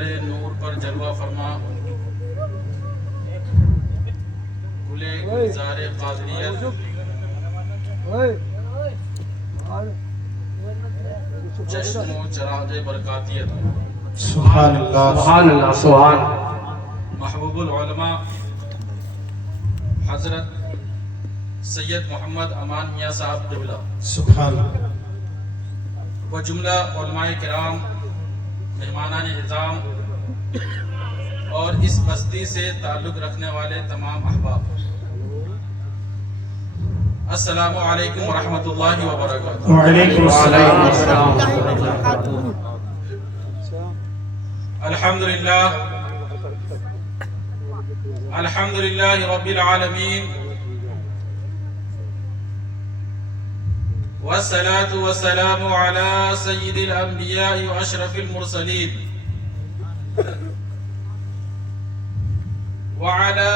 منبر نور پر جلوہ فرما گلے گلزار قادریت چشم و چراغ برکاتیت سبحان اللہ سبحان اللہ سبحان محبوب العلماء حضرت سید محمد امان میاں صاحب قبلہ سبحان اللہ و جملہ علماء کرام مہمانان اعظام اور اس بستی سے تعلق رکھنے والے تمام احباب، السلام علیکم ورحمۃ اللہ وبرکاتہ۔ وعلیکم السلام الحمدللہ رب العالمین والصلاة والسلام على سید الانبیاء واشرف المرسلین وعلى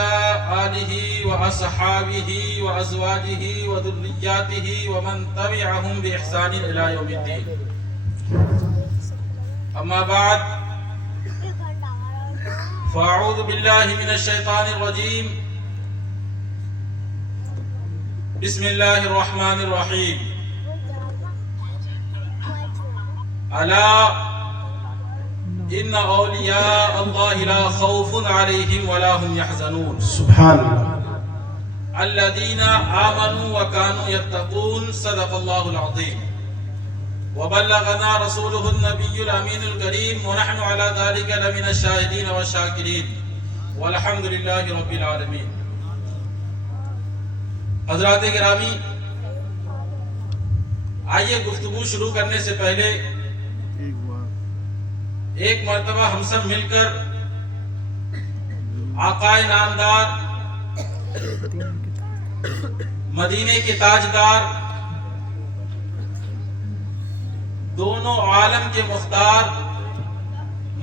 آلہ واصحابہ وازواجہ وذریاتہ ومن تبعہم بإحسان الی یوم الدین، اما بعد فاعوذ باللہ من الشیطان الرجیم، بسم اللہ الرحمن الرحیم، الا ان اولیاء اللہ لا خوف علیہم ولا هم يحزنون، سبحان اللہ الذین آمنوا وكانوا يتقون، صدق اللہ العظیم، وبلغنا رسوله النبی الامین الکریم، ونحن على ذلك لمن الشاہدین والشاکرین، والحمد للہ رب العالمین۔ حضرات گرامی، آئیے گفتگو شروع کرنے سے پہلے ایک مرتبہ ہم سب مل کر آقائے نامدار، مدینے کے تاجدار، دونوں عالم کے مختار،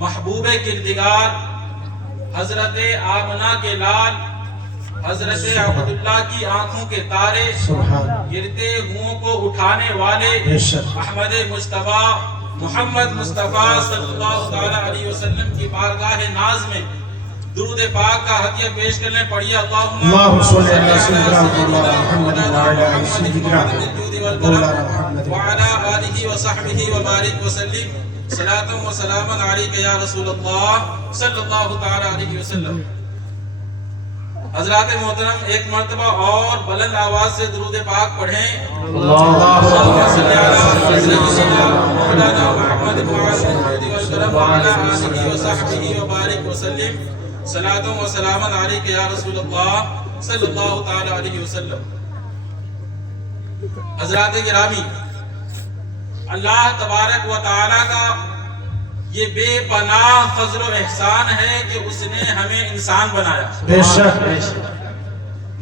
محبوب کردگار، حضرت آمنہ کے لال، حضرت عبداللہ کی آنکھوں کے تارے، گرتے ہوں کو اٹھانے والے احمد مجتبیٰ محمد مصطفیٰ صلی اللہ تعالی علیہ وسلم کی بارگاہ ناز میں درود پاک کا ہدیہ پیش کرنے پڑھیے، اللہم صلی علی سیدنا محمد وعلی آلہ سیدنا محمد وعلی آلہ وصحبہ وبارک وسلم، صلاۃ و سلام علیک یا رسول اللہ صلی اللہ تعالی علیہ وسلم۔ حضرات محترم، ایک مرتبہ اور بلند آواز سے درود پاک پڑھیں، اللہم صلی علی سیدنا مولانا محمد وعلی آلہ وصحبہ وبارک وسلم، صلاۃ و سلام علیک یا رسول اللہ صلی اللہ تعالی علیہ وسلم۔ حضرات گرامی، اللہ تبارک و تعالی کا یہ بے پناہ فضل و احسان ہے کہ اس نے ہمیں انسان بنایا، بے شک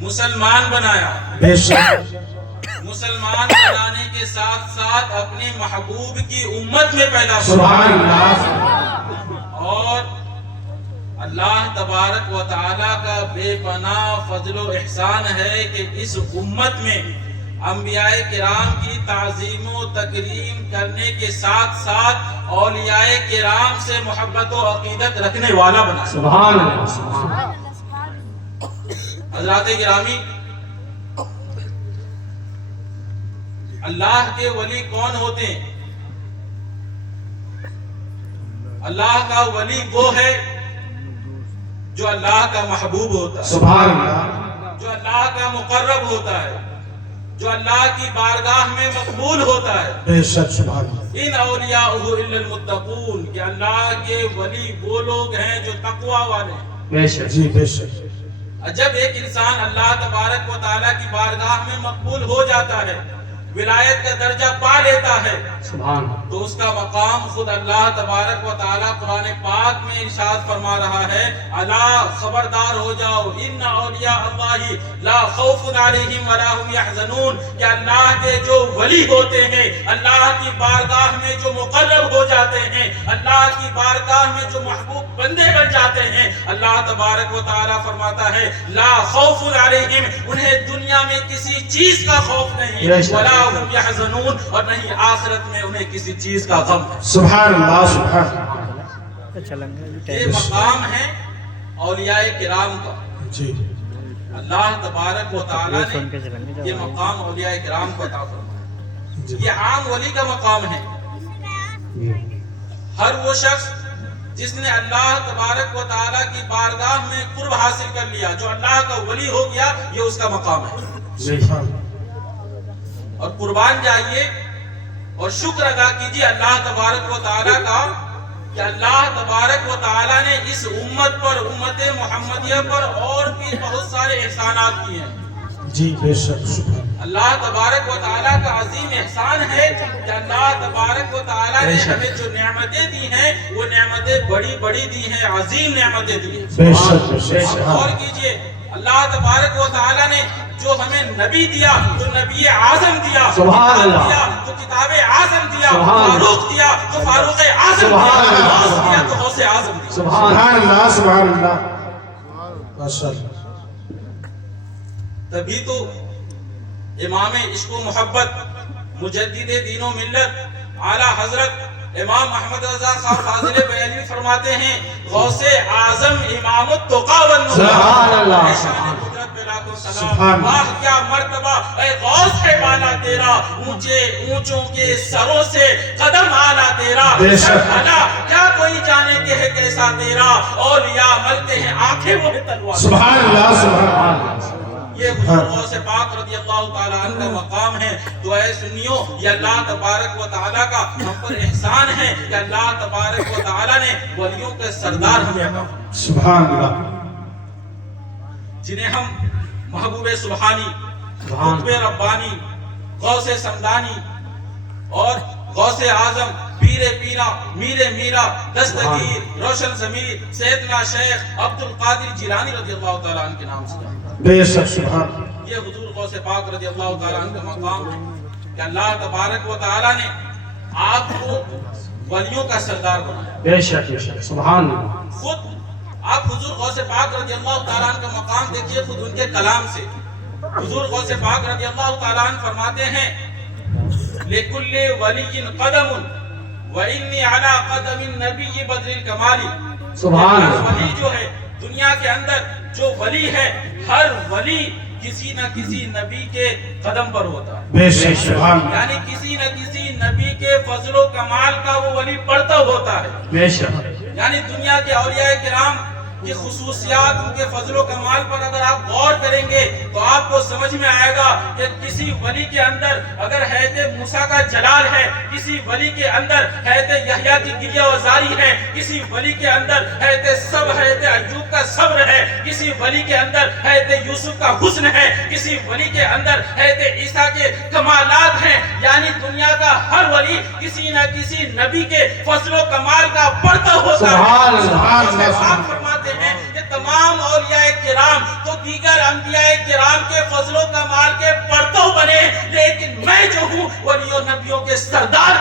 مسلمان بنایا، بے شک مسلمان بنانے کے ساتھ ساتھ اپنے محبوب کی امت میں پیدا سبحان فرمایا، اللہ اور اللہ تبارک و تعالی کا بے پناہ فضل و احسان ہے کہ اس امت میں انبیاء کرام کی تعظیم و تکریم کرنے کے ساتھ ساتھ اولیاء کرام سے محبت و عقیدت رکھنے والا بنا۔ سبحان اللہ حضرات گرامی، اللہ کے ولی کون ہوتے ہیں؟ اللہ کا ولی وہ ہے جو اللہ کا محبوب ہوتا ہے، سبحان اللہ جو اللہ کا مقرب ہوتا ہے، جو اللہ کی بارگاہ میں مقبول ہوتا ہے۔ بے شک سبحان اللہ ان اولیاءہ الا المتقون، کہ اللہ کے ولی وہ لوگ ہیں جو تقوی والے ہیں۔ بے شک جی بے شک۔ جب ایک انسان اللہ تبارک و تعالیٰ کی بارگاہ میں مقبول ہو جاتا ہے، ولایت کا درجہ پا لیتا ہے، سبحان تو اس کا مقام خود اللہ تبارک و تعالیٰ قرآن پاک میں ارشاد فرما رہا ہے، الا خبردار ہو جاؤ، ان اولیاء اللہ لا خوف علیہم ولا هم يحزنون، کہ اللہ کے جو ولی ہوتے ہیں، اللہ کی بارگاہ میں جو مقرب ہو جاتے ہیں، اللہ کی بارگاہ میں جو محبوب بندے بن جاتے ہیں، اللہ تبارک و تعالیٰ فرماتا ہے لا خوف علیہم، انہیں دنیا میں کسی چیز کا خوف نہیں، ولا هم يحزنون، اور نہیں آخرت میں انہیں کسی چیز کا غم ہے۔ سبحان اللہ سبحان اللہ یہ مقام ہے اولیاء کرام کا. جی اللہ تبارک و تعالیٰ نے یہ مقام اولیاء کرام کو عطا فرمایا. جی یہ عام ولی کا مقام ہے. ہر وہ شخص جس نے اللہ تبارک و تعالیٰ کی بارگاہ میں قرب حاصل کر لیا، جو اللہ کا ولی ہو گیا، یہ اس کا مقام ہے. سبحان اور قربان جائیے اور شکر ادا کیجیے اللہ تبارک و تعالیٰ کا کہ اللہ تبارک و تعالیٰ نے اس امت پر، امت محمدیہ پر اور بھی بہت سارے احسانات کیے ہیں. جی بے شک. سبحان اللہ تبارک و تعالیٰ کا عظیم احسان ہے کہ اللہ تبارک و تعالیٰ نے ہمیں جو نعمتیں دی ہیں وہ نعمتیں بڑی بڑی دی ہیں، عظیم نعمتیں دی ہیں. بے شک بے شک. غور کیجئے اللہ تبارک و تعالیٰ نے جو ہمیں نبی دیا، جو نبی اعظم دیا، سبحان اللہ. دیا جو کتاب اعظم دیا، سبحان اللہ. فاروق دیا جو فاروق اعظم سبحان دیا، اللہ. غوث دیا تو غوث اعظم دیا. سبحان اللہ. سبحان اللہ. ماشاء اللہ. تبھی تو امام عشق و محبت، مجدد دین و ملت، اعلیٰ حضرت امام احمد رضا خان فاضل بریلوی فرماتے ہیں غوث اعظم امام التقا والنبوہ. سبحان اللہ. اے شان قدرت پہ لاکھوں سبحان سلام. اللہ. واہ کیا مرتبہ اے غوث ہے بالا تیرا، اونچے اونچوں کے سروں سے قدم آنا تیرا. بے شک. بھلا کیا کوئی جانے کہ ہے کیسا تیرا، اولیاء ملتے ہیں آنکھیں وہ ہے تلوار. سبحان اللہ. سبحان اللہ. یہ حضور غوث پاک رضی اللہ تعالیٰ عنہ کا مقام ہے. تو اے سنیو، یہ اللہ تبارک و تعالیٰ کا ہم پر احسان ہے کہ اللہ تبارک و تعالیٰ نے ولیوں کے سردار ہمیں عطا فرمایا، سبحان اللہ. جنہیں ہم محبوب سبحانی، قطب ربانی، غوث سمدانی اور غوث اعظم، پیر پیرا، میر میرا، دستگیر، روشن ضمیر، سیدنا شیخ عبد القادر جیلانی رضی اللہ تعالیٰ عنہ کے نام سے جانتے ہیں. بے شک. سبحان یہ حضور غوث پاک رضی اللہ تعالیٰ عنہ کا مقام ہے کہ اللہ تبارک و تعالیٰ نے آپ کو ولیوں کا سردار بنایا. بے شک. بے شک. سبحان اللہ. خود آپ حضور غوث پاک رضی اللہ تعالیٰ عنہ کا مقام دیکھیے خود ان کے کلام سے. حضور غوث پاک رضی اللہ تعالیٰ عنہ فرماتے ہیں لِكُلِّ وَلِيٍّ قَدَمٌ وَإِنِّي عَلَىٰ قَدَمِ النَّبِيِّ بَدْرِ الْكَمَالِ. سبحان اللہ. ولی جو ہے دنیا کے اندر، جو ولی ہے، ہر ولی کسی نہ کسی نبی کے قدم پر ہوتا ہے. بے شک. سبحان اللہ. یعنی کسی نہ کسی نبی کے فضل و کمال کا وہ ولی پڑھتا ہوتا ہے. بے شک. یعنی دنیا کے اولیاء کرام کی خصوصیات، ان کے فضل و کمال پر اگر آپ غور کریں گے تو آپ کو سمجھ میں آئے گا کہ کسی ولی کے اندر اگر حیرت موسیٰ کا جلال ہے، کسی ولی کے اندر حیرت یحییٰ کی گریہ وزاری ہے، کسی ولی کے اندر حیرت ایوب کا صبر ہے، کسی ولی کے اندر حیرت یوسف کا حسن ہے، کسی ولی کے اندر حیرت عیسیٰ کے کمالات ہیں. یعنی دنیا کا ہر ولی کسی نہ کسی نبی کے فضل و کمال کا پڑھتا ہوتا ہے. سبحان اللہ. آپ فرماتے ہیں کہ تمام اولیاء کرام تو دیگر انبیاء کرام کے فضل و کمال کے پڑھتو بنے، لیکن میں جو ہوں ولی و نبیوں کے سردار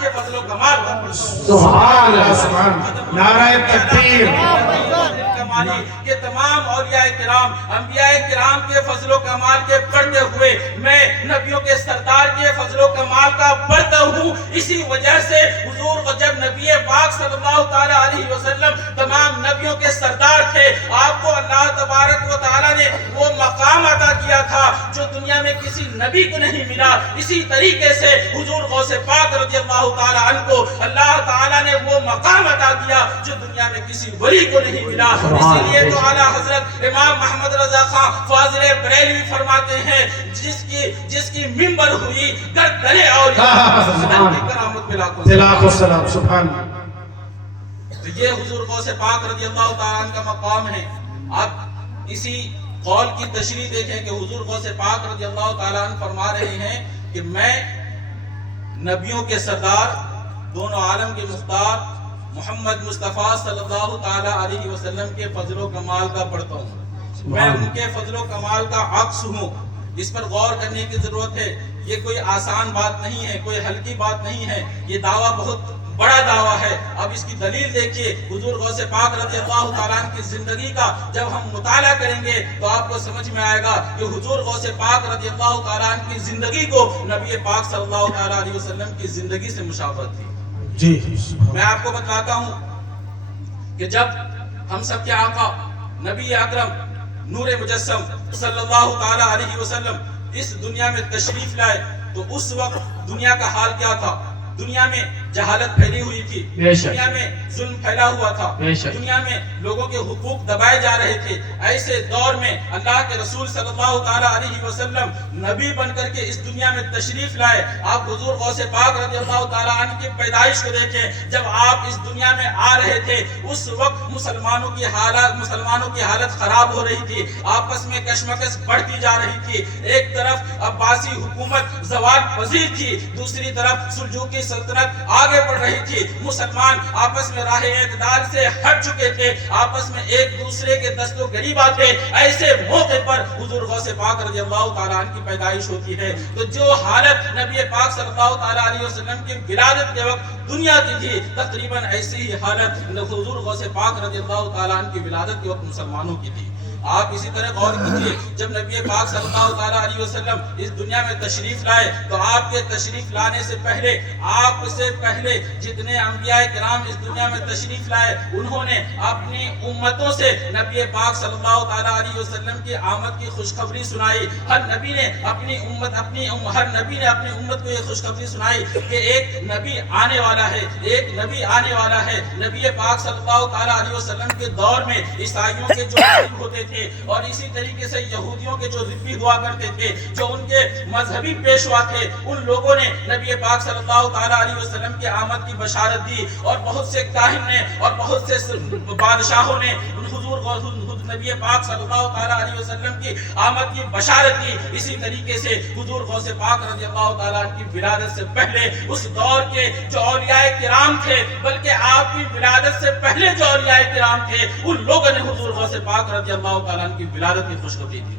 کے فضل و کمال کا پڑھتا ہوں. سبحان اللہ. سبحان اللہ. نعرہ تکبیر. کہ تمام اولیاء کرام، انبیاء کرام کے فضل و کمال کے پڑھتے ہوئے میں نبیوں کے سردار کے فضل و کمال کا پڑھتا ہوں. اسی وجہ سے حضور کو جب نبی پاک صلی اللہ تعالیٰ علیہ وسلم تمام نبیوں کے سردار تھے، آپ کو اللہ تبارک و تعالیٰ نے وہ مقام عطا کیا تھا جو دنیا میں کسی نبی کو نہیں ملا. اسی طریقے سے حضور غوث پاک رضی اللہ تعالیٰ عنہ کو اللہ تعالیٰ نے وہ مقام عطا کیا جو دنیا میں کسی ولی کو نہیں ملا. اسی لیے تو اعلیٰ حضرت امام محمد رضا خان فاضل بریلوی فرماتے ہیں جس کی منبر ہوئی گردن اولیاء کی کرامت میں لاکھوں سلام. سبحان اللہ. تو یہ حضور غوث پاک رضی اللہ تعالیٰ عنہ کا مقام ہے. آپ اسی قول کی تشریح دیکھیں کہ حضور غوث پاک رضی اللہ تعالیٰ عنہ فرما رہے ہیں کہ میں نبیوں کے سردار، دونوں عالم کے مختار محمد مصطفیٰ صلی اللہ تعالیٰ علیہ وسلم کے فضل و کمال کا پڑھتا ہوں. میں ان کے فضل و کمال کا عکس ہوں. اس پر غور کرنے کی ضرورت ہے. یہ کوئی آسان بات نہیں ہے، کوئی ہلکی بات نہیں ہے. یہ دعویٰ بہت بڑا دعویٰ ہے. اب اس کی دلیل دیکھیے. حضور غوث پاک رضی اللہ تعالیٰ عنہ کی زندگی کا جب ہم مطالعہ کریں گے تو آپ کو سمجھ میں آئے گا کہ حضور غوث پاک رضی اللہ تعالیٰ عنہ کی زندگی کو نبی پاک صلی اللہ تعالیٰ علیہ وسلم کی زندگی سے مشابہت تھی. جی. میں آپ کو بتلاتا ہوں کہ جب ہم سب کے آقا نبی اکرم نور مجسم صلی اللہ تعالی علیہ وسلم اس دنیا میں تشریف لائے تو اس وقت دنیا کا حال کیا تھا؟ دنیا میں جہالت پھیلی ہوئی تھی، دنیا میں ظلم پھیلا ہوا تھا، دنیا میں لوگوں کے حقوق دبائے جا رہے تھے۔ ایسے دور میں اللہ کے رسول صلی اللہ تعالی علیہ وسلم نبی بن کر کے اس دنیا میں تشریف لائے۔ آپ حضور غوث پاک رضی اللہ تعالی عنہ کی پیدائش کو دیکھیں، جب آپ اس دنیا میں آ رہے تھے اس وقت مسلمانوں کی حالت خراب ہو رہی تھی، آپس میں کشمکش بڑھتی جا رہی تھی۔ ایک طرف عباسی حکومت زوال پذیر تھی، دوسری طرف سلجوقی سلطنت آگے بڑھ رہی تھی۔ مسلمان آپس میں راہ اعتدال سے ہٹ چکے تھے، آپس میں ایک دوسرے کے دست و گریباں تھے۔ ایسے موقع پر حضور غوث پاک رضی اللہ تعالیٰ عنہ کی پیدائش ہوتی ہے۔ تو جو حالت نبی پاک صلی اللہ تعالیٰ علیہ وسلم کی ولادت کے وقت دنیا کی تھی، تقریباً ایسی ہی حالت حضور غوث پاک رضی اللہ تعالیٰ عنہ کی ولادت کے وقت مسلمانوں کی تھی۔ آپ اسی طرح غور کیجئے، جب نبی پاک صلی اللہ تعالیٰ علیہ وسلم اس دنیا میں تشریف لائے تو آپ کے تشریف لانے سے پہلے، آپ سے پہلے جتنے انبیاء کرام اس دنیا میں تشریف لائے انہوں نے اپنی امتوں سے نبی پاک صلی اللہ تعالیٰ علیہ وسلم کی آمد کی خوشخبری سنائی۔ ہر نبی نے اپنی امت کو یہ خوشخبری سنائی کہ ایک نبی آنے والا ہے، ایک نبی آنے والا ہے۔ نبی پاک صلی اللہ تعالیٰ علیہ وسلم کے دور میں عیسائیوں کے جو غالب ہوتے تھے اور اسی طریقے سے یہودیوں کے جو ربی ہوا کرتے تھے، جو ان کے مذہبی پیشوا تھے، ان لوگوں نے نبی پاک صلی اللہ تعالیٰ علیہ وسلم کی آمد کی بشارت دی، اور بہت سے کاہن نے اور بہت سے بادشاہوں نے حضور نبی پاک صلی اللہ تعالیٰ علیہ وسلم کی آمد کی بشارت دی۔ اسی طریقے سے حضور غوث پاک رضی اللہ تعالیٰ عنہ کی ولادت سے پہلے اس دور کے جو اولیاء کرام تھے، بلکہ آپ کی ولادت سے پہلے جو اولیاء کرام تھے، ان لوگوں نے حضور غوث پاک رضی اللہ تعالیٰ عنہ کی ولادت کی خوشخبری دی۔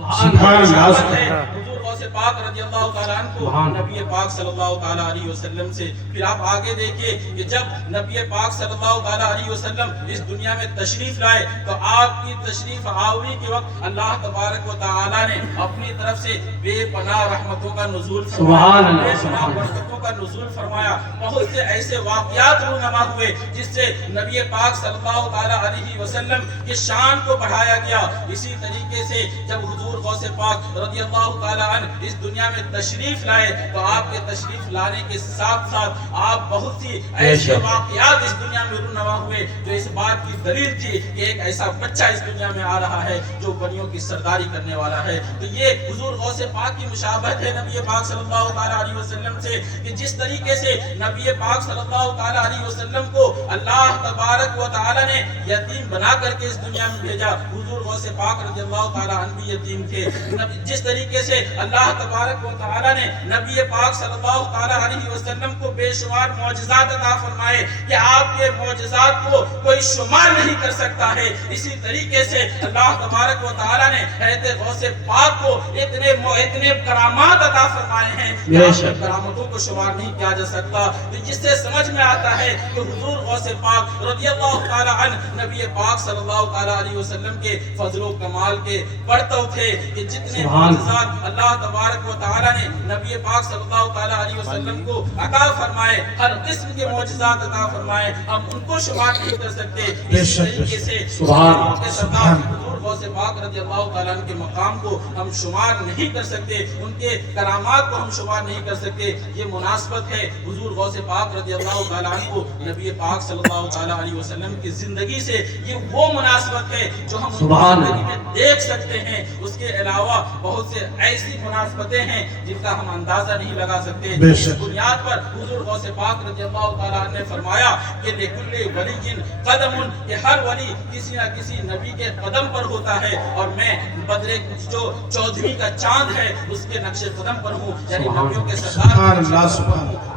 حضور غوث پاک رضی اللہ تعالیٰ عنہ کو نبی پاک صلی اللہ تعالیٰ علیہ وسلم سے، پھر آپ آگے دیکھیے کہ جب نبی پاک صلی اللہ تعالیٰ علیہ وسلم اس دنیا میں تشریف لائے تو آپ کی تشریف آوری کے وقت اللہ تبارک و تعالیٰ نے اپنی طرف سے بے پناہ رحمتوں کا نزول فرمایا، بے پناہ برکتوں کا نزول فرمایا۔ بہت سے ایسے واقعات رونما ہوئے جس سے نبی پاک صلی اللہ تعالیٰ علیہ وسلم کی شان کو بڑھایا گیا۔ اسی طریقے سے جب حضور غوث پاک رضی اللہ تعالیٰ عنہ اس دنیا میں تشریف لائے تو آپ کے تشریف لانے کے ساتھ ساتھ آپ بہت سی ایسے واقعات اس دنیا میں رونما ہوئے جو اس بات کی دلیل تھی کہ ایک ایسا بچہ اس دنیا میں آ رہا ہے جو بنیوں کی سرداری کرنے والا ہے۔ تو یہ حضور غوث پاک کی مشابہت ہے نبی پاک صلی اللہ تعالیٰ علیہ وسلم سے، کہ جس طریقے سے نبی پاک صلی اللہ تعالیٰ علیہ وسلم کو اللہ تبارک و تعالیٰ نے یتیم بنا کر کے اس دنیا میں بھیجا، حضور غوث پاک رضی اللہ تعالیٰ عنہ بھی یتیم تھے۔ جس طریقے سے اللہ تبارک و تعالیٰ نے نبی پاک صلی اللہ تعالیٰ علیہ وسلم کو بے شمار معجزات عطا فرمائے کہ آپ کے معجزات کو کوئی شمار نہیں کر سکتا ہے، اسی طریقے سے اللہ تبارک و تعالیٰ نے حضرت غوث پاک کو اتنے کرامات عطا فرمائے ہیں کہ آپ کی کرامتوں کو شمار نہیں کیا جا سکتا۔ جس سے سمجھ میں آتا ہے کہ حضور غوث پاک رضی اللہ تعالیٰ عنہ نبی پاک صلی اللہ تعالیٰ علیہ وسلم کے فضل و کمال کے پرتو تھے، کہ جتنے معجزات اللہ تبارک و تعالیٰ نے نبی پاک صلی اللہ تعالیٰ علیہ وسلم کو عطا فرمائے، ہر قسم کے معجزات عطا فرمائے، ہم ان کو شمار نہیں کر سکتے۔ اس طریقے سے حضور غوث پاک رضی اللہ تعالیٰ عنہ کے مقام کو ہم شمار نہیں کر سکتے، ان کے کرامات کو ہم شمار نہیں کر سکتے۔ یہ مناسبت ہے حضور غوث پاک رضی اللہ تعالیٰ عنہ کو نبی پاک صلی اللہ تعالیٰ علیہ وسلم کی زندگی سے، یہ وہ مناسبت ہے جو ہم زندگی میں دیکھ سکتے ہیں۔ اس کے علاوہ بہت سے ایسی مناسبتیں ہیں جن کا ہم اندازہ نہیں لگا سکتے۔ اس بنیاد پر حضور غوث پاک رضی اللہ تعالیٰ عنہ نے فرمایا کہ لِكُلِّ وَلِيٍّ قَدَمٌ، کہ ہر ولی کسی نہ کسی نبی کے قدم پر ہوتا ہے، اور میں بدر جو 14ویں کا چاند ہے اس کے نقش قدم پر ہوں، یعنی نبیوں کے سردار۔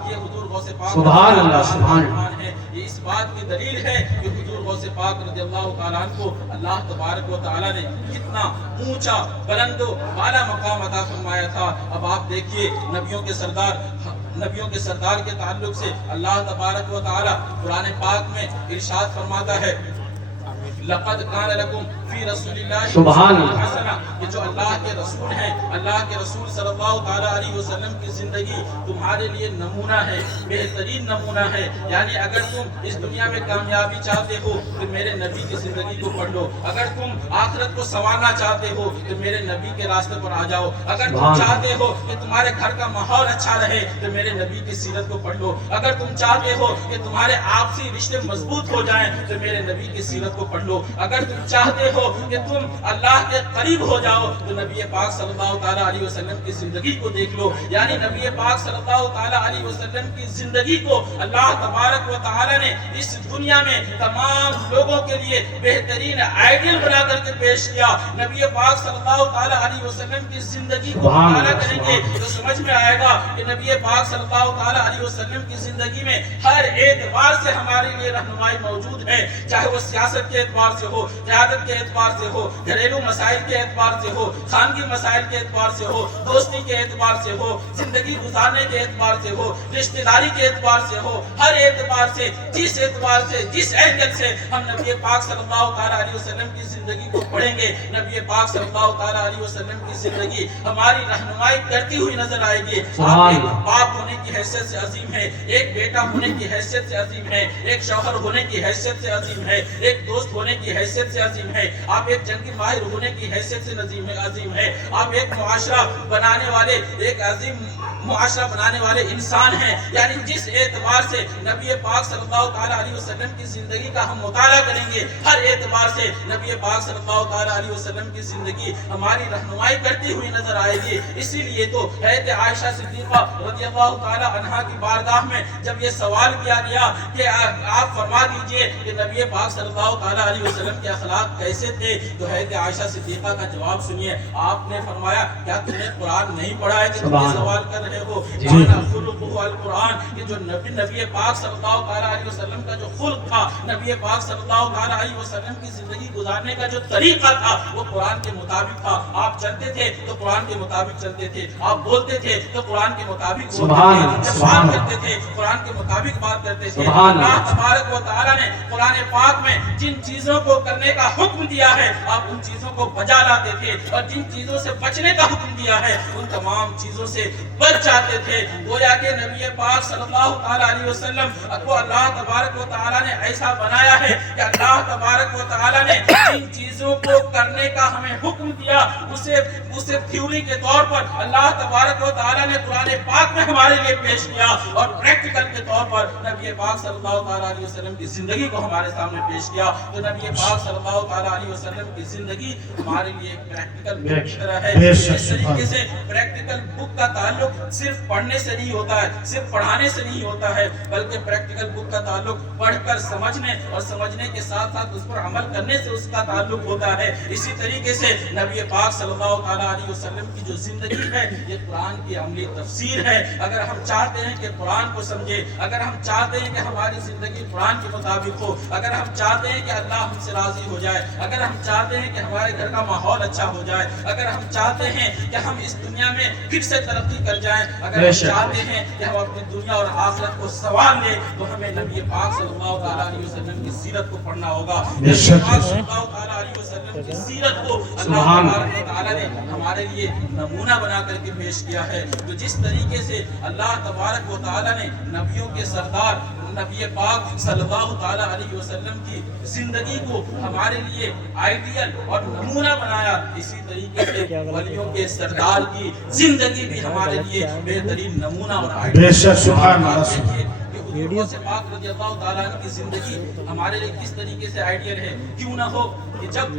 یہ حضور غوث پاک سبحان اللہ، سبحان اللہ ہے۔ یہ اس بات کی دلیل ہے کہ حضور غوث پاک رضی اللہ تعالیٰ عنہ کو اللہ تبارک و تعالیٰ نے کتنا اونچا بلند و بالا مقام عطا فرمایا تھا۔ اب آپ دیکھیے نبیوں کے سردار کے تعلق سے اللہ تبارک و تعالیٰ قرآن پاک میں ارشاد فرماتا ہے، لَقَدْ كَانَ لَكُمْ فی رسول اللہ سبحان اللہ۔ حسنہ، کہ جو اللہ کے رسول ہیں، اللہ کے رسول صلی اللہ تعالیٰ علیہ وسلم کی زندگی تمہارے لیے نمونہ ہے، بہترین نمونہ ہے۔ یعنی اگر تم اس دنیا میں کامیابی چاہتے ہو تو میرے نبی کی زندگی کو پڑھ لو، اگر تم آخرت کو سنوارنا چاہتے ہو تو میرے نبی کے راستے پر آ جاؤ، اگر تم چاہتے ہو کہ تمہارے گھر کا ماحول اچھا رہے تو میرے نبی کی سیرت کو پڑھ لو، اگر تم چاہتے ہو کہ تمہارے آپسی رشتے مضبوط ہو جائیں تو میرے نبی کی سیرت کو پڑھ لو، اگر تم چاہتے ہو کہ تم اللہ کے قریب ہو جاؤ تو نبی پاک صلی اللہ تعالیٰ علیہ وسلم کی زندگی کو دیکھ لو۔ یعنی نبی پاک صلی اللہ تعالیٰ علیہ وسلم کی زندگی کو اللہ تبارک و تعالیٰ نے اس دنیا میں تمام لوگوں کے لیے بہترین آئیڈیل بنا کر کے پیش کیا۔ نبی پاک صلی اللہ تعالیٰ علیہ وسلم کی زندگی کو مطالعہ کریں گے تو سمجھ میں آئے گا کہ نبی پاک صلی اللہ تعالیٰ علیہ وسلم کی زندگی میں ہر اعتبار سے ہمارے لیے رہنمائی موجود ہے، چاہے وہ سیاست کے اعتبار سے ہو، قیادت کے اعتبار سے ہو، گھریلو مسائل کے اعتبار سے ہو، خانگی مسائل کے اعتبار سے ہو، دوستی کے اعتبار سے ہو، زندگی گزارنے کے اعتبار سے ہو، رشتہ داری کے اعتبار سے ہو، ہر اعتبار سے، جس اعتبار سے، جس اینگل سے ہم نبی پاک صلی اللہ تعالیٰ علیہ وسلم کی زندگی کو پڑھیں گے، نبی پاک صلی اللہ تعالیٰ علیہ وسلم کی زندگی ہماری رہنمائی کرتی ہوئی نظر آئے گی۔ آپ ایک باپ ہونے کی حیثیت سے عظیم ہے، ایک بیٹا ہونے کی حیثیت سے عظیم ہے، ایک شوہر ہونے کی حیثیت سے عظیم ہے، ایک دوست ہونے کی حیثیت سے عظیم ہے، آپ ایک جنگی ماہر ہونے کی حیثیت سے عظیم ہے، آپ ایک معاشرہ بنانے والے، ایک عظیم معاشرہ بنانے والے انسان ہیں۔ یعنی جس اعتبار سے نبی پاک صلی اللہ تعالیٰ علیہ وسلم کی زندگی کا ہم مطالعہ کریں گے، ہر اعتبار سے نبی پاک صلی اللہ تعالیٰ علیہ وسلم کی زندگی ہماری رہنمائی کرتی ہوئی نظر آئے گی۔ اسی لیے تو حضرت عائشہ صدیقہ رضی اللہ تعالیٰ عنہا کی بارگاہ میں جب یہ سوال کیا گیا کہ آپ فرما دیجئے کہ نبی پاک صلی اللہ تعالیٰ علیہ وسلم کے اخلاق کیسے تھے، تو حضرت عائشہ صدیقہ کا جواب سنیے۔ آپ نے فرمایا کیا تم نے قرآن نہیں پڑھا ہے کہ تم یہ سوال کر رہے ہو؟ القرآن، کہ جو نبی پاک صلی اللہ تعالیٰ علیہ وسلم کا جو خلق تھا، نبی پاک صلی اللہ تعالیٰ علیہ وسلم کی زندگی گزارنے کا جو طریقہ تھا وہ قرآن کے مطابق تھا۔ آپ چلتے تھے تو قرآن کے مطابق چلتے تھے، آپ بولتے تھے تو قرآن کے مطابق بولتے تھے، جب بات کرتے تھے قرآن کے مطابق بات کرتے تھے۔ اللہ تبارک و تعالیٰ نے قرآن پاک میں جن چیزوں کو کرنے کا حکم دیا ہے آپ ان چیزوں کو بجا لاتے تھے، اور جن چیزوں سے بچنے کا حکم دیا ہے ان تمام چیزوں سے بچ جاتے تھے۔ گویا کہ نبی پاک صلی اللہ تعالیٰ علیہ وسلم کو اللہ تبارک و تعالیٰ نے ایسا بنایا ہے کہ اللہ تبارک و تعالیٰ نے جن چیزوں کو کرنے کا ہمیں حکم دیا اسے تھیوری کے طور پر اللہ تبارک و تعالیٰ نے قرآن پاک میں ہمارے لیے پیش کیا، اور پریکٹیکل کے طور پر نبی پاک صلی اللہ تعالیٰ علیہ وسلم کی زندگی کو ہمارے سامنے پیش کیا۔ تو نبی پاک صلی اللہ تعالیٰ علیہ وسلم کی زندگی ہمارے لیے ایک پریکٹیکل بک کی طرح ہے۔ اس طریقے سے پریکٹیکل بک کا تعلق صرف پڑھنے سے نہیں ہوتا ہے، صرف پڑھانے سے نہیں ہوتا ہے، بلکہ پریکٹیکل بک کا تعلق پڑھ کر سمجھنے اور سمجھنے کے ساتھ ساتھ اس پر عمل کرنے سے اس کا تعلق ہوتا ہے۔ اسی طریقے سے نبی پاک صلی اللہ تعالیٰ علیہ وسلم کی جو زندگی ہے یہ قرآن کی عملی تفسیر ہے۔ اگر ہم چاہتے ہیں کہ قرآن کو سمجھے، اگر ہم چاہتے ہیں کہ ہماری زندگی قرآن کے مطابق ہو، اگر ہم چاہتے ہیں کہ اللہ ہم سے راضی ہو جائے، اگر ہم چاہتے ہیں کہ ہمارے گھر کا ماحول اچھا ہو جائے، اگر ہم چاہتے ہیں کہ ہم اس دنیا میں پھر سے ترقی کر جائیں، اگر ہم چاہتے ہیں کہ ہم اپنی دنیا اور آخرت کو سنوار لیں، تو ہمیں نبی پاک صلی اللہ تعالیٰ علیہ وسلم کی سیرت کو پڑھنا ہوگا۔ نبی پاک صلی اللہ تعالیٰ علیہ وسلم کی سیرت کو اللہ تبارک و تعالیٰ نے ہمارے لیے نمونہ بنا کر کے پیش کیا ہے۔ تو جس طریقے سے اللہ تبارک و تعالیٰ نے نبیوں کے سردار نبی پاک صلی اللہ تعالیٰ علیہ وسلم کی زندگی کو ہمارے لیے آئیڈیل اور نمونہ بنایا، اسی طریقے سے ولیوں کے سردار کی زندگی بھی ہمارے لیے بہترین نمونہ اور آئیڈیل ہے۔ حضور سے پاک رضی اللہ تعالیٰ عنہ کی زندگی ہمارے لیے کس طریقے سے آئیڈیل ہے؟ کیوں نہ ہو کہ جب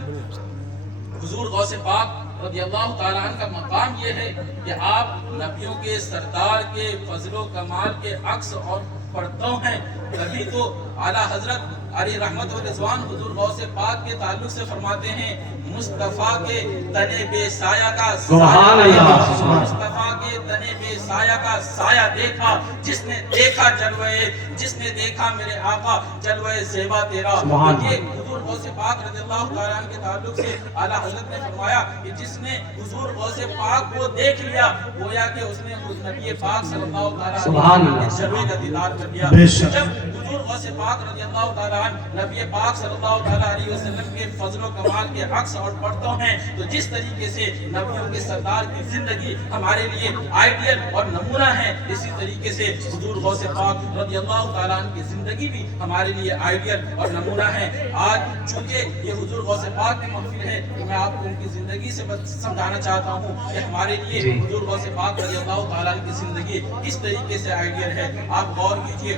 حضور غوث پاک رضی اللہ تعالیٰ عنہ کا مقام یہ ہے کہ آپ نبیوں کے سردار کے فضل و کمال کے عکس اور پرتوں ہیں، کبھی تو اعلیٰ حضرت علی رحمت و رضوان حضور غوث پاک کے تعلق سے فرماتے ہیں مصطفیٰ کے تنے بے سایہ کا مصطفیٰ کے تنے بے سایہ کا سایہ دیکھا، جس نے دیکھا جلوے، جس نے دیکھا میرے آقا جلوے زیبا تیرا۔ یہ حضور غوث پاک رضی اللہ تعالیٰ عنہ کے تعلق سے اعلیٰ حضرت نے فرمایا کہ جس نے حضور غوث پاک کو دیکھ لیا گویا کہ اس نے نبی پاک صلی اللہ تعالیٰ علیہ وسلم کے جلوے کا دیدار کر لیا۔ جب حضور غوث پاک رضی اللہ تعالیٰ عنہ نبی پاک صلی اللہ تعالیٰ علیہ وسلم کے فضل و کمال کے عکس اور پڑھتے ہیں تو جس طریقے سے نبیوں کے سردار کی زندگی ہمارے لیے آئیڈیل اور نمونہ ہے، اسی طریقے سے حضور غوث پاک رضی اللہ تعالیٰ عنہ کی زندگی بھی ہمارے لیے آئیڈیل اور نمونہ ہے۔ آج چونکہ یہ حضور غوث پاک کی محفل ہے تو میں آپ کو ان کی زندگی سے سمجھانا چاہتا ہوں کہ ہمارے لیے حضور غوث پاک رضی اللہ تعالیٰ عنہ کی زندگی کس طریقے سے آئیڈیل ہے۔ آپ غور کیجئے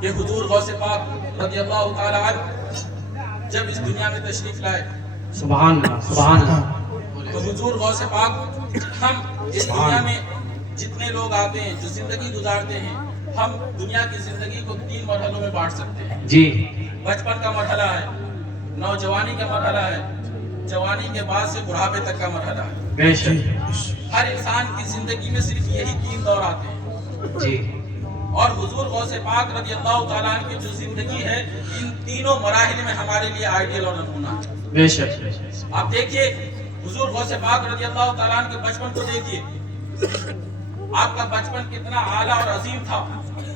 کہ حضور غوث پاک رضی اللہ تعالیٰ عنہ جب اس دنیا میں تشریف لائے، سبحان اللہ سبحان اللہ، تو حضور غوث پاک، ہم اس دنیا میں جتنے لوگ آتے ہیں جو زندگی گزارتے ہیں، ہم دنیا کی زندگی کو 3 مرحلوں میں بانٹ سکتے ہیں۔ جی بچپن کا مرحلہ ہے، نوجوانی کا مرحلہ ہے، جوانی کے بعد سے بڑھاپے تک کا مرحلہ ہے۔ بے شک، ہر انسان کی زندگی میں صرف یہی 3 دور آتے ہیں، جی اور حضور غوث پاک رضی اللہ تعالیٰ عنہ کی جو زندگی ہے ان تینوں مراحل میں ہمارے لیے آئیڈیل اور نمونہ ہے۔ بے شک، آپ دیکھیے حضور غوث پاک رضی اللہ تعالیٰ عنہ کے بچپن کو دیکھیے، آپ کا بچپن کتنا اعلیٰ اور عظیم تھا،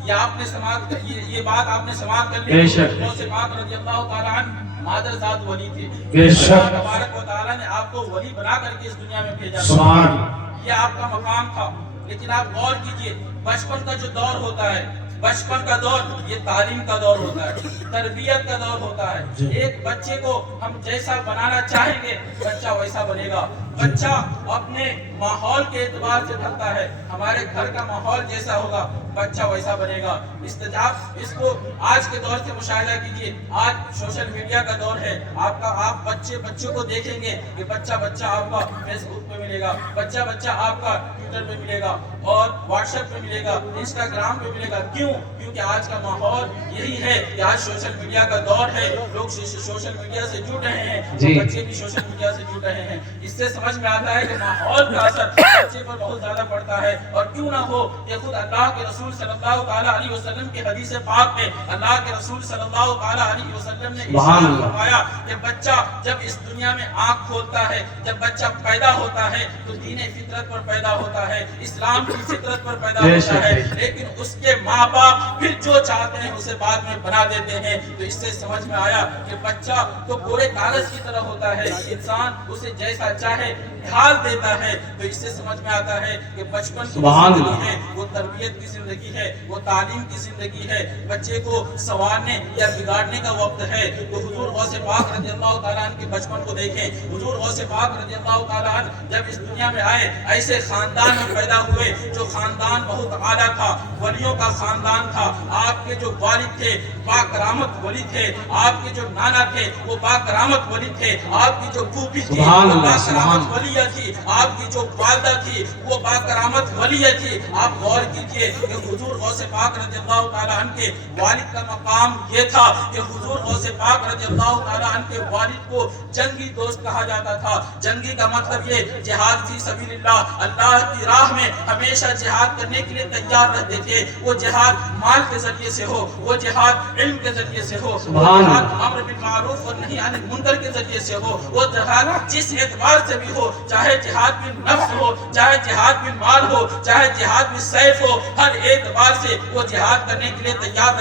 یہ بات آپ نے سماعت کر لی۔ بے شک، غوث پاک رضی اللہ تعالیٰ عنہ مادر ذات ولی تھے، بے شک، اللہ تبارک و تعالیٰ نے آپ کو ولی بنا کر کے اس دنیا میں بھیجا تھا، سبحان، یہ آپ کا مقام تھا۔ لیکن آپ غور کیجئے، بچپن کا جو دور ہوتا ہے، بچپن کا دور یہ تعلیم کا دور ہوتا ہے، تربیت کا دور ہوتا ہے۔ ایک بچے کو ہم جیسا بنانا چاہیں گے بچہ ویسا بنے گا۔ بچہ اپنے ماحول کے اعتبار سے ڈھلتا ہے، ہمارے گھر کا ماحول جیسا ہوگا بچہ ویسا بنے گا۔ اس کو آج کے دور سے مشاہدہ کیجئے، آج سوشل میڈیا کا دور ہے، آپ بچوں کو دیکھیں گے کہ بچہ آپ کا فیس بک پہ ملے گا، بچہ آپ کا ٹویٹر پہ ملے گا اور واٹس ایپ پہ ملے گا، انسٹاگرام پہ ملے گا۔ کیوں؟ کیونکہ آج کا ماحول یہی ہے کہ آج سوشل میڈیا کا دور ہے، لوگ سوشل میڈیا سے جڑ رہے ہیں، بچے بھی سوشل میڈیا سے جڑ رہے ہیں۔ اس سے سمجھ میں آتا ہے کہ ماحول کا اثر بچے پر بہت زیادہ پڑتا ہے، اور کیوں نہ ہو کہ خود اللہ کے رسول صلی اللہ تعالیٰ علیہ وسلم کے حدیث پاک میں اللہ کے رسول صلی اللہ تعالیٰ علیہ وسلم نے ارشاد فرمایا کہ بچہ جب اس دنیا میں آنکھ کھولتا ہے، جب بچہ پیدا ہوتا ہے تو دین فطرت پر پیدا ہوتا ہے، اسلام کی فطرت پر پیدا ہوتا ہے، لیکن اس کے ماں باپ پھر جو چاہتے ہیں اسے بعد میں بنا دیتے ہیں۔ تو اس سے سمجھ میں آیا کہ بچہ تو کوڑے کاغذ کی طرح ہوتا ہے، انسان اسے جیسا چاہے ڈھال دیتا ہے۔ تو اس سے سمجھ میں آتا ہے کہ بچپن کی زندگی ہے وہ تربیت کی زندگی ہے، وہ تعلیم کی زندگی ہے، بچے کو سنوارنے یا بگاڑنے کا وقت ہے۔ تو حضور غوث پاک رضی اللہ تعالیٰ عنہ کے بچپن کو دیکھیں، حضور غوث پاک رضی اللہ تعالیٰ عنہ جب اس دنیا میں آئے ایسے خاندان میں پیدا ہوئے جو خاندان بہت اعلیٰ تھا، ولیوں کا خاندان تھا۔ آپ کے جو والد تھے با کرامت ولی تھے، آپ کے جو نانا تھے وہ با کرامت ولی تھے، آپ کی جو پھوپھی تھی وہ با کرامت ولیہ تھی، آپ کی جو والدہ تھی وہ با کرامت ولیہ تھی۔ آپ غور کیجئے کہ حضور غوث پاک رضی اللہ تعالیٰ عنہ کے والد کا مقام یہ تھا کہ حضور غوث پاک رضی اللہ تعالیٰ عنہ کے والد کو جنگی دوست کہا جاتا تھا۔ جنگی کا مطلب یہ جہاد فی سبیل اللہ، اللہ کی راہ میں ہمیشہ جہاد کرنے کے لیے تیار رہتے تھے۔ وہ جہاد مال کے ذریعے سے ہو، وہ جہاد علم کے ذریعے سے ہو، وہ جہاد امر بالمعروف اور نہی عن المنکر کے ذریعے سے ہو، وہ جہاد جس اعتبار سے بھی ہو، چاہے جہاد بن نفس ہو، چاہے جہاد بن مال ہو، چاہے جہاد بن سیف ہو، ہر اعتبار سے وہ جہاد کرنے کے لیے تیار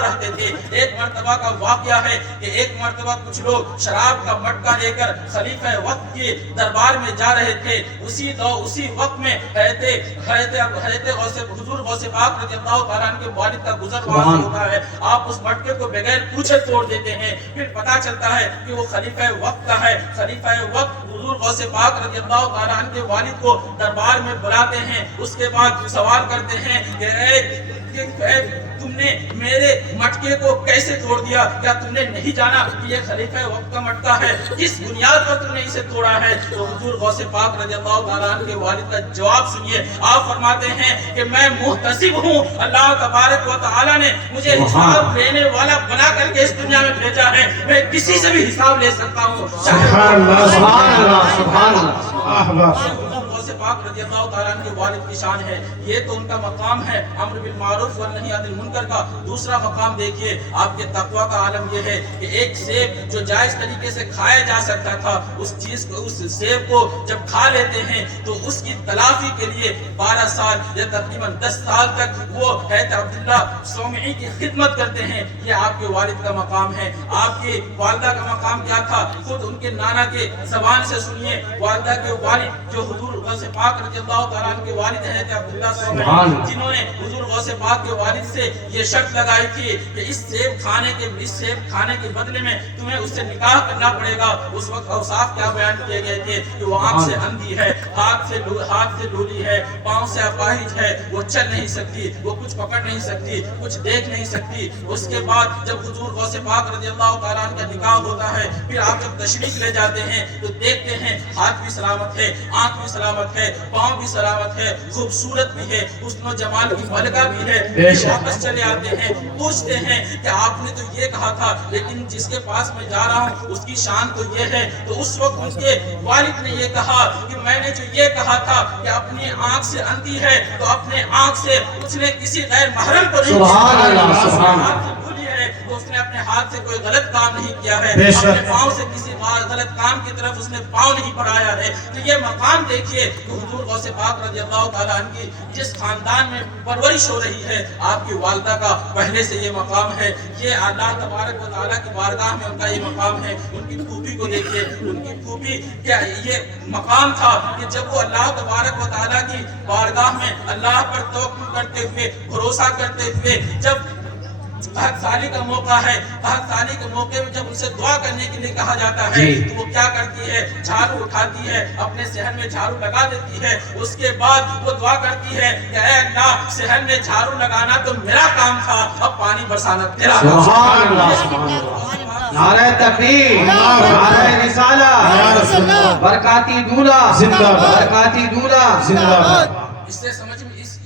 رہتے تھے۔ ایک مرتبہ کا واقعہ ہے کہ ایک مرتبہ کچھ لوگ شراب کا مٹکا لے کر خلیفہ وقت کے دربار میں جا رہے تھے۔ اسی وقت میں حضور غوث پاک رضی اللہ تعالیٰ عنہ کے والد کا گزر وہاں سے ہوتا ہے۔ آپ اس مٹکے کو بغیر پوچھے توڑ دیتے ہیں، پھر پتا چلتا ہے کہ وہ خلیفہ وقت کا ہے۔ خلیفہ وقت حضور غوث پاک رضی اللہ تعالیٰ عنہ کے والد کو دربار میں بلاتے ہیں، اس کے بعد سوال کرتے ہیں کہ تم نے میرے مٹکے کو کیسے توڑ دیا؟ کیا تم نے نہیں جانا کہ یہ خلیفہ وقت کا مٹکا ہے؟ کس بنیاد پر تم نے اسے توڑا ہے؟ تو حضور غوث پاک رضی اللہ تعالیٰ عنہ کے والد کا جواب سنیے۔ آپ فرماتے ہیں کہ میں محتسب ہوں، اللہ تبارک و تعالیٰ نے مجھے حساب لینے والا بنا کر کے اس دنیا میں بھیجا ہے، میں کسی سے بھی حساب لے سکتا ہوں۔ سبحان اللہ، سبحان اللہ، سبحان اللہ۔ حضور غوث پاک رضی اللہ تعالیٰ عنہ کے والد کی شان ہے، یہ تو ان کا مقام ہے امر بالمعروف والنہی عن المنکر کا۔ دوسرا مقام دیکھیے آپ کے تقویٰ کا عالم یہ ہے کہ ایک سیب جو جائز طریقے سے کھایا جا سکتا تھا، اس سیب کو جب کھا لیتے ہیں تو اس کی تلافی کے لیے 12 سال یا تقریباً 10 سال تک وہ حضرت عبداللہ صومعی کی خدمت کرتے ہیں۔ یہ آپ کے والد کا مقام ہے۔ آپ کی والدہ کا مقام کیا تھا؟ خود ان کے نانا کے زبان سے سنیے، والدہ کے والد جو حضور غوث پاک رضی اللہ تعالیٰ عنہ کے والد ہیں حضرت عبداللہ صومعی، جنہوں نے حضور غوث پاک کے والد سے یہ شرط لگائی تھی کہ اس سیب کھانے کے بدلے میں تمہیں اس سے نکاح کرنا پڑے گا۔ اس وقت اوصاف کیا بیان کیے گئے تھے کہ وہ آنکھ سے اندھی ہے، ہاتھ سے لولی ہے، پاؤں سے اپاہج ہے، وہ چل نہیں سکتی، وہ کچھ پکڑ نہیں سکتی، کچھ دیکھ نہیں سکتی۔ اس کے بعد جب حضور غوث پاک رضی اللہ تعالیٰ عنہ کا نکاح ہوتا ہے، پھر آپ جب تشریف لے جاتے ہیں تو دیکھتے ہیں ہاتھ بھی سلامت ہے، آنکھ بھی سلامت ہے، پاؤں بھی سلامت ہے، خوبصورت بھی ہے، حسن و جمال کی ملکہ بھی ہے۔ واپس چلے آتے ہیں، پوچھتے ہیں کہ آپ نے تو یہ کہا تھا لیکن جس کے پاس میں جا رہا ہوں اس کی شان تو یہ ہے۔ تو اس وقت اس کے والد نے یہ کہا کہ میں نے جو یہ کہا تھا کہ اپنی آنکھ سے اندھی ہے تو اپنے آنکھ سے اس نے کسی غیر محرم کو نہیں، سبحان اللہ، سبحان اللہ، تو اس نے اپنے ہاتھ سے کوئی غلط کام نہیں کیا ہے، بے شک، اپنے پاؤں سے کسی غلط کام کی طرف اس نے پاؤں نہیں بڑھایا ہے۔ تو یہ مقام دیکھیے کہ حضور غوث پاک رضی اللہ تعالیٰ عنہ کی جس خاندان میں پرورش ہو رہی ہے، آپ کی والدہ کا پہلے سے یہ مقام ہے۔ یہ اللہ تبارک و تعالیٰ کی بارگاہ میں ان کا یہ مقام ہے۔ ان کی پھوپھی کو دیکھیے، ان کی پھوپھی کیا یہ مقام تھا کہ جب وہ اللہ تبارک و تعالیٰ کی بارگاہ میں اللہ پر توکل کرتے ہوئے، بھروسہ کرتے ہوئے، جب قحط سالی کا موقع ہے، قحط سالی کے موقع میں جب ان سے دعا کرنے کے لیے کہا جاتا ہے تو وہ کیا کرتی ہے؟ جھاڑو اٹھاتی ہے، اپنے صحن میں جھاڑو لگا دیتی ہے۔ اس کے بعد وہ دعا کرتی ہے کہ اے اللہ، صحن میں جھاڑو لگانا تو میرا کام تھا، اب پانی برسانا تیرا کام۔ سبحان اللہ، سبحان اللہ، نعرہ تکبیر، نعرہ رسالہ، برکاتی دولہ، برکاتی دولہ، زندہ باد۔ اس سے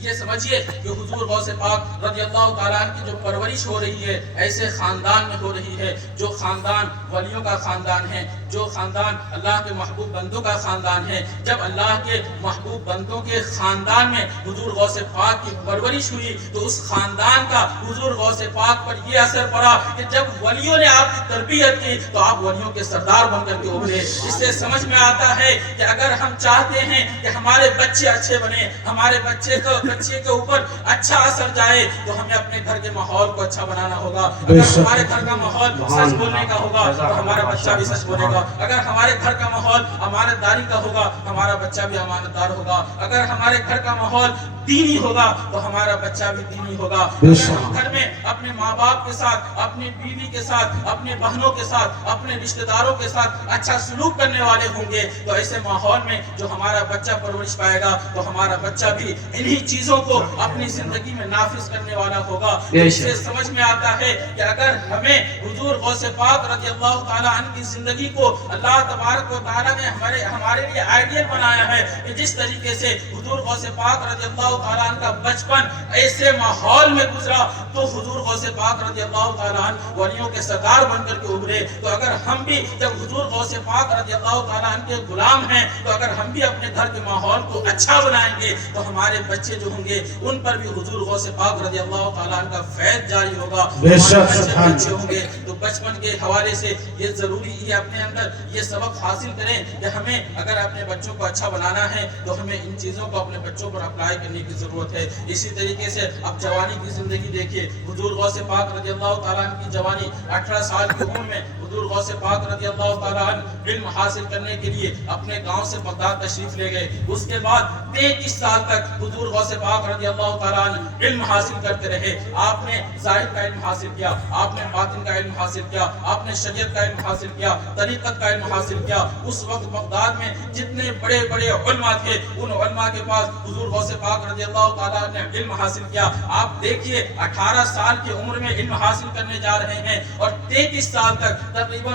یہ سمجھیے کہ حضور غوث پاک رضی اللہ تعالیٰ عنہ کی جو پرورش ہو رہی ہے ایسے خاندان میں ہو رہی ہے، جو خاندان ولیوں کا خاندان ہے، جو خاندان اللہ کے محبوب بندوں کا خاندان ہے۔ جب اللہ کے محبوب بندوں کے خاندان میں حضور غوث پاک کی پرورش ہوئی تو اس خاندان کا حضور غوث پاک پر یہ اثر پڑا کہ جب ولیوں نے آپ کی تربیت کی تو آپ ولیوں کے سردار بن کر کے ابھرے۔ اس سے سمجھ میں آتا ہے کہ اگر ہم چاہتے ہیں کہ ہمارے بچے اچھے بنے، ہمارے بچے کے اوپر اچھا اثر جائے تو ہمیں اپنے گھر کے ماحول کو اچھا بنانا ہوگا۔ اگر ہمارے گھر کا ماحول سچ بولنے کا ہوگا تو ہمارا بچہ بھی سچ بولے گا۔ اگر ہمارے گھر کا ماحول امانت داری کا ہوگا ہمارا بچہ بھی امانت دار ہوگا۔ اگر ہمارے گھر کا ماحول دینی ہوگا تو ہمارا بچہ بھی دینی ہوگا۔ اگر ہم گھر میں اپنے ماں باپ کے ساتھ، اپنی بیوی کے ساتھ، اپنے بہنوں کے ساتھ، اپنے رشتہ داروں کے ساتھ اچھا سلوک کرنے والے ہوں گے تو ایسے ماحول میں جو ہمارا بچہ پرورش پائے گا تو ہمارا بچہ بھی انہی چیزوں کو اپنی زندگی میں نافذ کرنے والا ہوگا۔ اس سے سمجھ میں آتا ہے کہ اگر ہمیں حضور غوث پاک رضی اللہ تعالیٰ عنہ کی زندگی کو اللہ تبارک و تعالیٰ نے ہمارے لیے آئیڈیل بنایا ہے کہ جس طریقے سے حضور غوث پاک رضی اللہ تعالیٰ عنہ کا بچپن ایسے ماحول میں گزرا تو حضور غوث پاک رضی اللہ تعالیٰ عنہ ولیوں کے سردار بن کر کے ابھرے۔ تو اگر ہم بھی جب حضور غوث پاک رضی اللہ تعالیٰ عنہ کے غلام ہیں تو اگر ہم بھی اپنے گھر کے ماحول کو اچھا بنائیں گے تو ہمارے بچے جو ہوں گے ان پر بھی حضور غوث پاک رضی اللہ تعالیٰ عنہ کا فیض جاری ہوگا۔ بچے ہوں گے تو بچپن کے حوالے سے یہ ضروری ہے اپنے اندر یہ سبق حاصل کریں کہ ہمیں اگر اپنے بچوں کو اچھا بنانا ہے تو ہمیں ان چیزوں کو اپنے بچوں پر اپلائی کرنے کی ضرورت ہے۔ اسی طریقے سے اب جوانی کی زندگی دیکھیے، حضور غوث پاک رضی اللہ تعالیٰ عنہ کی جوانی 18 سال کی عمر میں حضور غوث پاک رضی اللہ تعالیٰ عنہ علم حاصل کرنے کے لیے اپنے گاؤں سے بغداد تشریف لے گئے۔ اس کے بعد 33 سال تک حضور غوث پاک رضی اللہ تعالیٰ عنہ علم حاصل کرتے رہے۔ آپ نے ظاہر کا علم حاصل کیا، آپ نے باطن کا علم حاصل کیا، آپ نے شریعت کا علم حاصل کیا، طریقت کا علم حاصل کیا۔ اس وقت بغداد میں جتنے بڑے بڑے علماء تھے ان علماء کے پاس حضور غوث پاک رضی اللہ تعالیٰ نے علم حاصل کیا۔ آپ دیکھیے 18 سال کی عمر میں علم حاصل کرنے جا رہے ہیں اور 33 سال تک تقریباً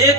1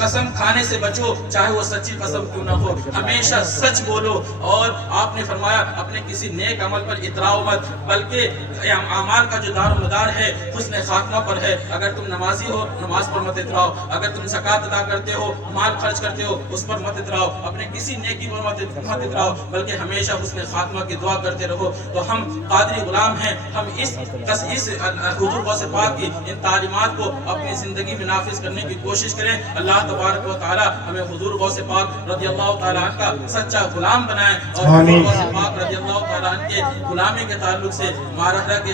قسم کھانے سے بچو چاہے وہ سچی قسم کیوں نہ ہو، ہمیشہ سچ بولو، اور آپ نے فرمایا اپنے کسی نیک عمل پر اتراؤ مت، بلکہ اعمال کا جو دار و مدار ہے حسن خاتمہ پر ہے۔ اگر تم نمازی ہو نماز پر مت اتراؤ، اگر تم زکوٰۃ ادا کرتے ہو، مال خرچ کرتے ہو، اس پر مت اتراؤ، اپنے کسی نیکی پر مت اتراؤ، بلکہ ہمیشہ حسن خاتمہ کی دعا کرتے رہو۔ تو ہم قادری غلام ہیں، ہم اس حضور غوث پاک کی ان تعلیمات کو اپنی زندگی میں نافذ کرنے کی کوشش کریں۔ اللہ تبارک و تعالی ہمیں حضور غوث پاک رضی اللہ تعالیٰ عنہ کا سچا غلام بنائے، اور حضور غوث پاک رضی اللہ تعالیٰ عنہ کے غلامی کے تعلق سے مارحلہ کے